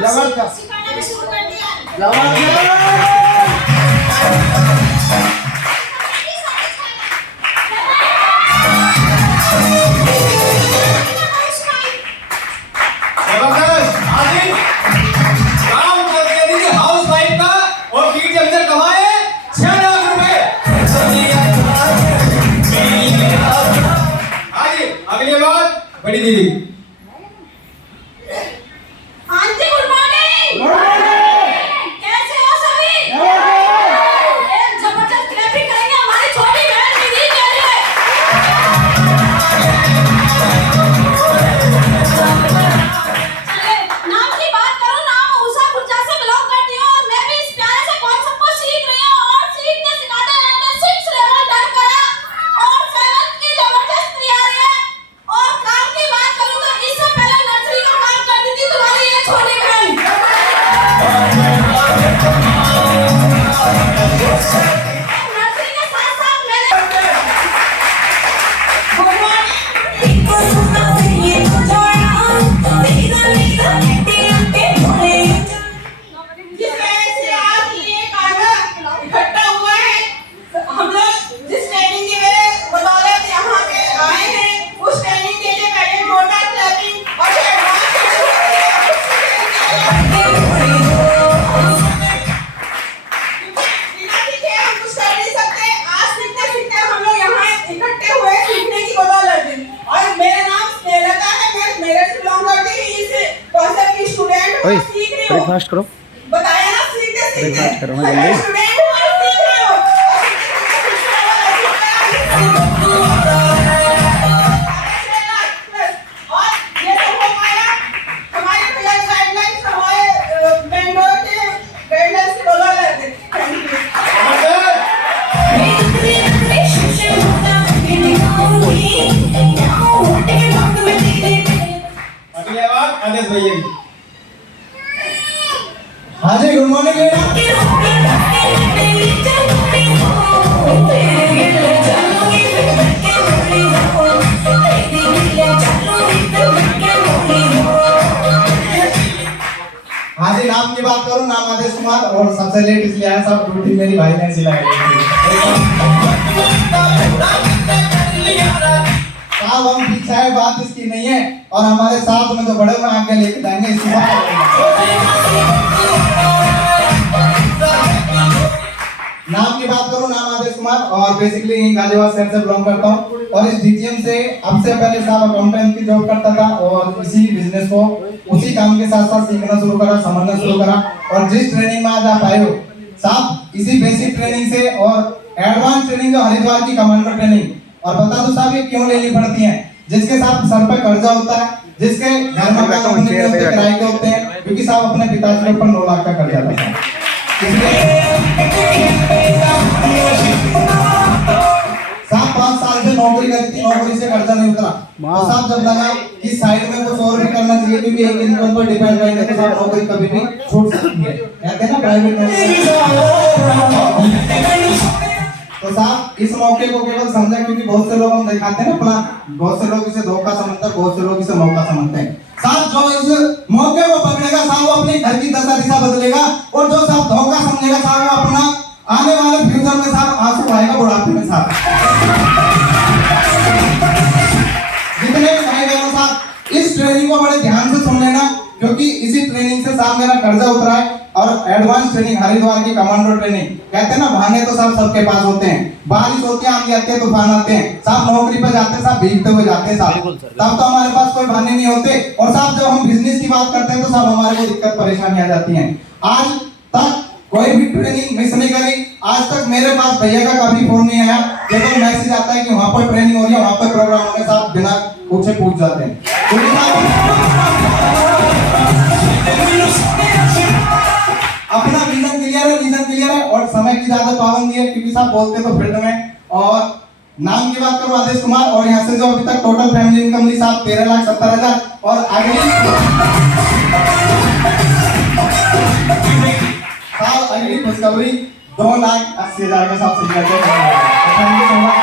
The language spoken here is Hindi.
जबरदस्त सिखाना भी शुरू कर दिया। जबरदस्त आदि काम करके दीजिए हाउस वाइफ का और कीट जब तक कमाए 6 लाख रुपए। आगे अगली बात बड़ी दीदी। हाँ जी, गुड मॉर्निंग। कैसे हो सभी? एक जबरदस्त क्लैपिंग करेंगे हमारी छोटी बहन दीदी के लिए। चलिए, नाम की बात करूं, नाम उषा गुर्जा से बिलोंग करती हूं और मैं भी इस प्यारे से कॉन्सेप्ट को सीख रही हूं और सीखते सिखाते रहते 6 लेवल डन करा और 7 की जबरदस्त तैयारी है। और काम की बात करूं तो इससे पहले नर्सरी का काम करती थी तुम्हारी ये छोटी बहन। नर्सरी के साथ साथ मेरे गुड जिस वजह से आज ये कार्य इकट्ठा हुआ है, हम लोग जिस ट्रेनिंग की बदौलत यहाँ पे आए हैं, उस ट्रेनिंग के लिए पहले मोटा क्लैपिंग और बिना सीखे हम कुछ कर नहीं सकते। आज सीखते सीखते हम लोग यहाँ इकट्ठे हुए सीखने की बदौलत। और मेरा नाम स्नेहलता है, मैं मेरठ से बिलोंग करती हूँ। इस कॉन्सेप्ट की स्टूडेंट हूँ, सीख रही हूँ। ब्रेकफास्ट करो बताया ना, सीखते सीखते ब्रेकफास्ट करो ना जल्दी। स्टूडेंट हूँ और सीख रही हूँ। और ये सब हो पाया हमारे भैया गाइडलाइंस, हमारे मेंटोर के गाइडलाइंस की बदौलत है। Thank you. अगली बात आदेश भैया की। हाँ जी, गुड मॉर्निंग बेटा। हाँ जी, नाम की बात करूँ, नाम आदेश कुमार और सबसे लेट इसलिए आया साहब, ड्यूटी मेरी भाई ने सिलाई साहब। हम पीछे है, बात इसकी नहीं है और हमारे साथ में जो बड़े में आगे लेके जाएंगे इसकी नाम की बात करूं, नाम आदेश कुमार और बेसिकली गाजियाबाद शहर से बिलोंग करता हूं और इस डीजीएम से अब से पहले साहब अकाउंटेंट की जॉब करता था और इसी बिजनेस को उसी काम के साथ साथ सीखना शुरू करा, समझना शुरू करा और जिस ट्रेनिंग में आज आप आए हो साहब, इसी बेसिक ट्रेनिंग से और एडवांस ट्रेनिंग जो हरिद्वार की कमांडो ट्रेनिंग। और बता दो साहब ये क्यों लेनी पड़ती है? जिसके साथ सर पे कर्जा होता है, जिसके घर में किराए के होते हैं, क्योंकि साहब अपने पिताजी के ऊपर 9 लाख का कर्जा था साहब 5 साल से नौकरी करी थी, नौकरी से कर्जा नहीं उतरा तो साहब जब लगा कि साइड में कुछ और भी करना चाहिए क्योंकि एक इनकम पर डिपेंड रहने के साथ नौकरी कभी भी छूट सकती है, कहते हैं ना प्राइवेट नौकरी। तो साहब इस मौके को केवल समझा क्योंकि बहुत से लोग हम दिखाते हैं ना अपना, बहुत से लोग इसे धोखा समझते हैं, बहुत से लोग इसे मौका समझते हैं। साहब जो इस मौके को पकड़ेगा साहब वो अपने घर की दशा दिशा बदलेगा और जो साहब धोखा समझेगा साहब वो अपना आने वाले फ्यूचर में साहब आंसू आएगा बुढ़ापे में साहब। जितने भी भाई बहनों साहब इस ट्रेनिंग को बड़े ध्यान से सुन लेना क्योंकि इसी ट्रेनिंग से साहब मेरा कर्जा उतरा है और एडवांस ट्रेनिंग हरिद्वार की कमांडो ट्रेनिंग। कहते हैं ना बहाने तो साहब सबके पास होते हैं, बारिश होती है, आंधी आती है, तूफान आते हैं, साहब नौकरी पे जाते हैं साहब भीगते हुए जाते हैं साहब, तब तो हमारे पास कोई बहाने नहीं होते। और साहब जब हम बिजनेस की बात करते हैं तो साहब हमारे को दिक्कत परेशानी आ जाती है। आज तक कोई भी ट्रेनिंग मिस नहीं करी, आज तक मेरे पास भैया का कभी फोन नहीं आया, जब मैसेज आता है कि वहां पर ट्रेनिंग हो रही है, वहां पर प्रोग्राम होने साहब बिना पूछे पूछ जाते हैं। अपना विजन क्लियर है और समय की ज्यादा पाबंदी है क्योंकि साहब बोलते तो फील्ड में। और नाम की बात करूं आदेश कुमार और यहाँ से जो अभी तक टोटल फैमिली इनकम ली साहब 13,70,000 और अगली खुशखबरी 2,80,000 का साहब signature. Thank you so much.